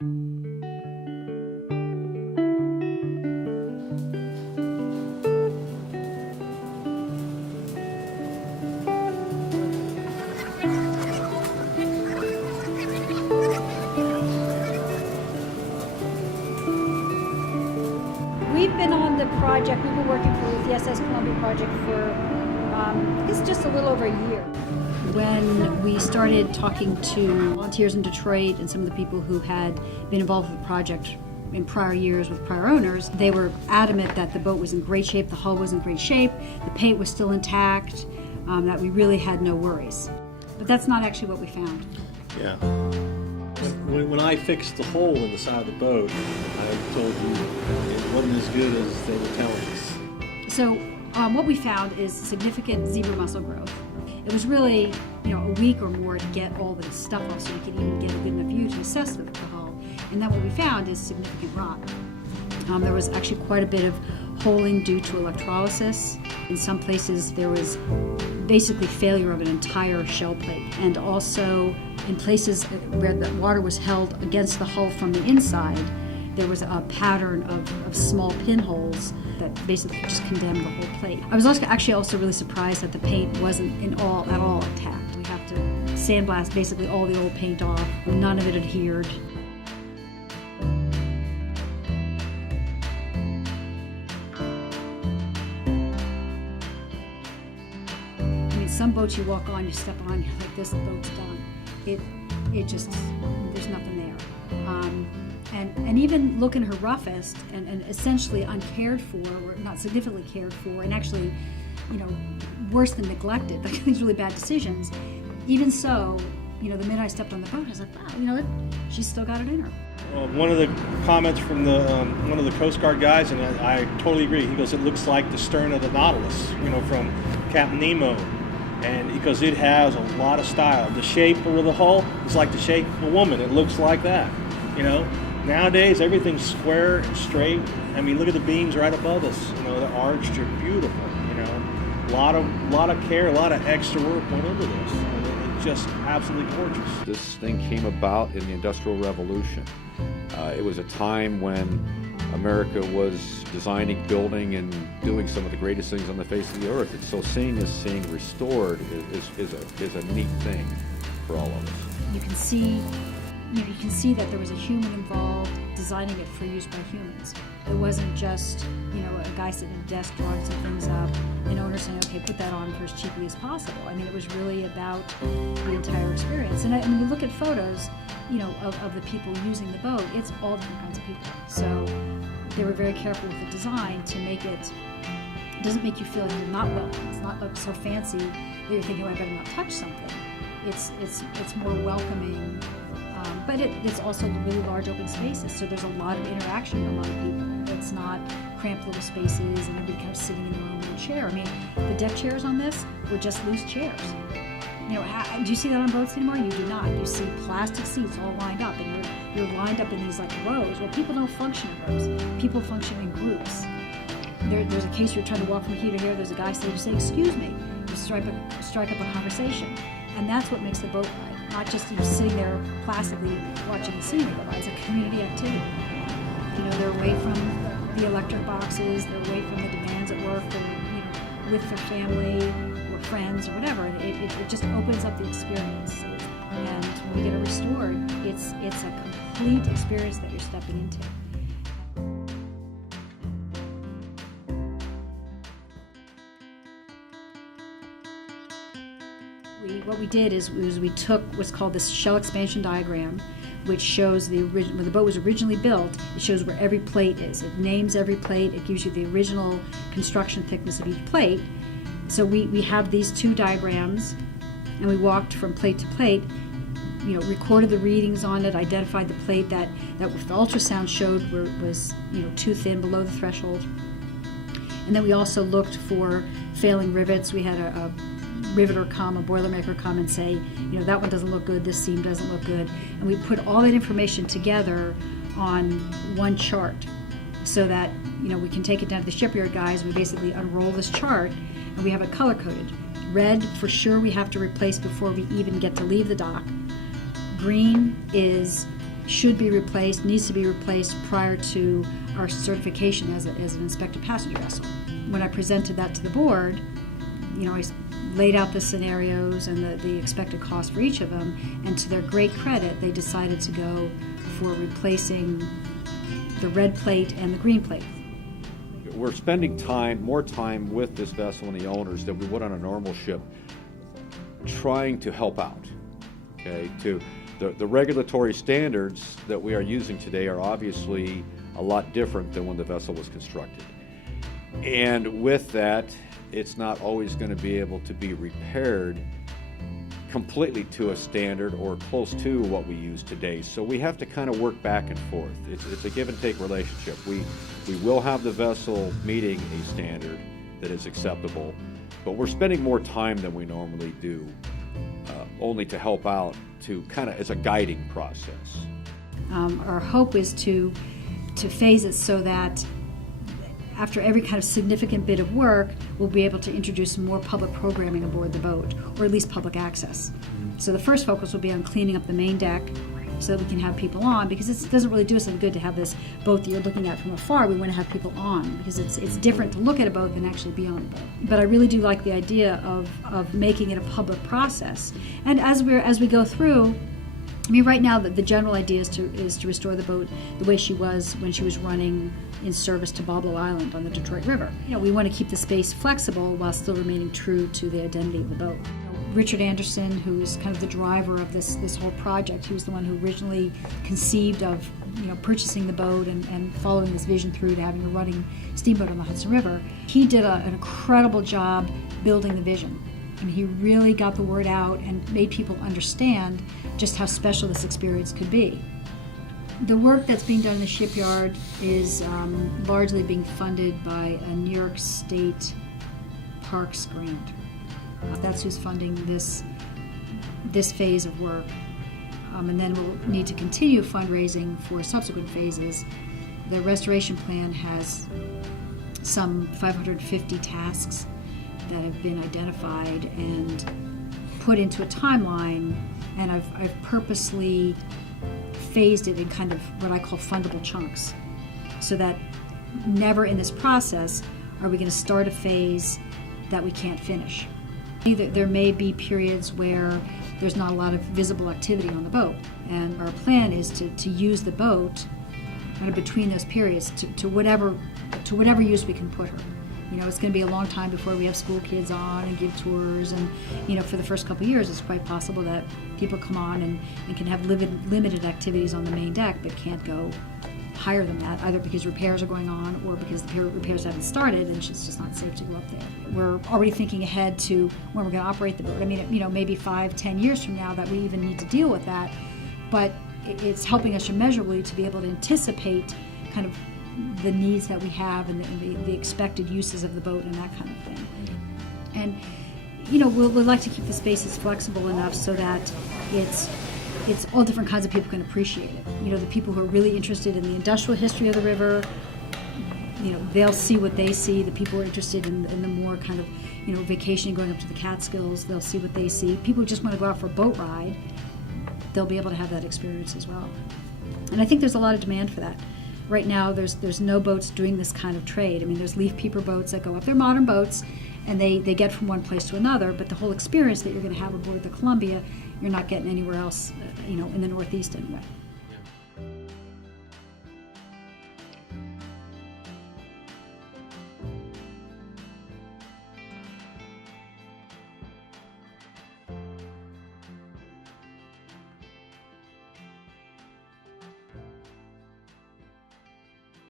We've been on the project, we've been working with the SS Columbia project for, I guess, just a little over a year. When we started talking to volunteers in Detroit and some of the people who had been involved with the project in prior years with prior owners, they were adamant that the boat was in great shape, the hull was in great shape, the paint was still intact, that we really had no worries. But that's not actually what we found. Yeah. When I fixed the hole in the side of the boat, I told you it wasn't as good as they were telling us. So what we found is significant zebra mussel growth. It was really, a week or more to get all the stuff off so we could even get a good enough view to assess the hull. And then what we found is significant rot. There was actually quite a bit of holing due to electrolysis. In some places there was basically failure of an entire shell plate. And also in places where the water was held against the hull from the inside, there was a pattern of small pinholes that basically just condemned the whole plate. I was actually also really surprised that the paint wasn't at all intact. We have to sandblast basically all the old paint off. None of it adhered. Some boats you walk on, you step on, you're like, this boat's done. It just, there's nothing there. And even looking her roughest and essentially uncared for, or not significantly cared for, and actually, worse than neglected, like these really bad decisions. Even so, the minute I stepped on the boat, I was like, wow, she's still got it in her. One of the comments from one of the Coast Guard guys, and I totally agree. He goes, "It looks like the stern of the Nautilus, from Captain Nemo." And because it has a lot of style. The shape of the hull is like the shape of a woman. It looks like that, Nowadays, everything's square and straight. I mean, look at the beams right above us. The arched are beautiful, A lot of care, a lot of extra work went into this. And it's just absolutely gorgeous. This thing came about in the Industrial Revolution. It was a time when America was designing, building, and doing some of the greatest things on the face of the earth. And so seeing this thing restored is a neat thing for all of us. You can see that there was a human involved designing it for use by humans. It wasn't just, a guy sitting at a desk drawing some things up, an owner saying, okay, put that on for as cheaply as possible. I mean, it was really about the entire experience. And when you look at photos, of the people using the boat, it's all different kinds of people. So they were very careful with the design to make it doesn't make you feel like you're not welcome. It's not like so fancy that you're thinking, oh, I better not touch something. It's more welcoming, but it's also really large open spaces. So there's a lot of interaction with a lot of people. It's not cramped little spaces and everybody kind of sitting in their own little chair. I mean, the deck chairs on this were just loose chairs. Do you see that on boats anymore? You do not. You see plastic seats all lined up, and you're lined up in these like rows. Well, people don't function in rows. People function in groups. There's a case you're trying to walk from here to here. There's a guy saying, excuse me. You strike up a conversation, and that's what makes the boat ride. Not just sitting there placidly watching the scenery go by. It's a community activity. They're away from the electric boxes. They're away from the demands at work. They're with their family or friends or whatever. It just opens up the experience. And when we get it restored, it's a complete experience that you're stepping into. What we did is we took what's called this shell expansion diagram, which shows when the boat was originally built. It shows where every plate is. It names every plate. It gives you the original construction thickness of each plate. So we have these two diagrams, and we walked from plate to plate, recorded the readings on it, identified the plate that the ultrasound showed was too thin, below the threshold. And then we also looked for failing rivets. We had a riveter come, a boilermaker come and say, that one doesn't look good, this seam doesn't look good. And we put all that information together on one chart so that, we can take it down to the shipyard guys. We basically unroll this chart and we have it color-coded. Red, for sure we have to replace before we even get to leave the dock. Green is should be replaced, needs to be replaced prior to our certification as an inspected passenger vessel. When I presented that to the board, I laid out the scenarios and the expected cost for each of them, and to their great credit, they decided to go for replacing the red plate and the green plate. We're spending more time with this vessel and the owners than we would on a normal ship, trying to help out. Okay, the regulatory standards that we are using today are obviously a lot different than when the vessel was constructed. And with that, it's not always going to be able to be repaired completely to a standard or close to what we use today. So we have to kind of work back and forth. It's a give and take relationship. We will have the vessel meeting a standard that is acceptable, but we're spending more time than we normally do, only to help out, to kind of as a guiding process. Our hope is to phase it so that after every kind of significant bit of work, we'll be able to introduce more public programming aboard the boat, or at least public access. So the first focus will be on cleaning up the main deck so that we can have people on, because it doesn't really do us any good to have this boat that you're looking at from afar. We want to have people on, because it's different to look at a boat than actually be on a boat. But I really do like the idea of making it a public process. And as we go through, right now the general idea is to restore the boat the way she was when she was running in service to Balboa Island on the Detroit River. We want to keep the space flexible while still remaining true to the identity of the boat. Richard Anderson, who's kind of the driver of this whole project, he was the one who originally conceived of purchasing the boat and following this vision through to having a running steamboat on the Hudson River. He did an incredible job building the vision. He really got the word out and made people understand just how special this experience could be. The work that's being done in the shipyard is largely being funded by a New York State Parks grant. That's who's funding this phase of work. And then we'll need to continue fundraising for subsequent phases. The restoration plan has some 550 tasks that have been identified and put into a timeline, and I've purposely phased it in kind of what I call fundable chunks, so that never in this process are we going to start a phase that we can't finish. There may be periods where there's not a lot of visible activity on the boat, and our plan is to use the boat kind of between those periods to whatever use we can put her. It's going to be a long time before we have school kids on and give tours, and for the first couple of years it's quite possible that people come on and can have limited activities on the main deck but can't go higher than that, either because repairs are going on or because the repairs haven't started and it's just not safe to go up there. We're already thinking ahead to when we're going to operate the boat. Maybe 5-10 years from now that we even need to deal with that, but it's helping us immeasurably to be able to anticipate kind of the needs that we have and the expected uses of the boat and that kind of thing. And we'd like to keep the spaces flexible enough so that it's all different kinds of people can appreciate it. The people who are really interested in the industrial history of the river, they'll see what they see. The people who are interested in the more kind of vacationing, going up to the Catskills, they'll see what they see. People who just want to go out for a boat ride, they'll be able to have that experience as well. And I think there's a lot of demand for that. Right now, there's no boats doing this kind of trade. There's leaf peeper boats that go up. They're modern boats, and they get from one place to another, but the whole experience that you're going to have aboard the Columbia, you're not getting anywhere else, in the Northeast anyway.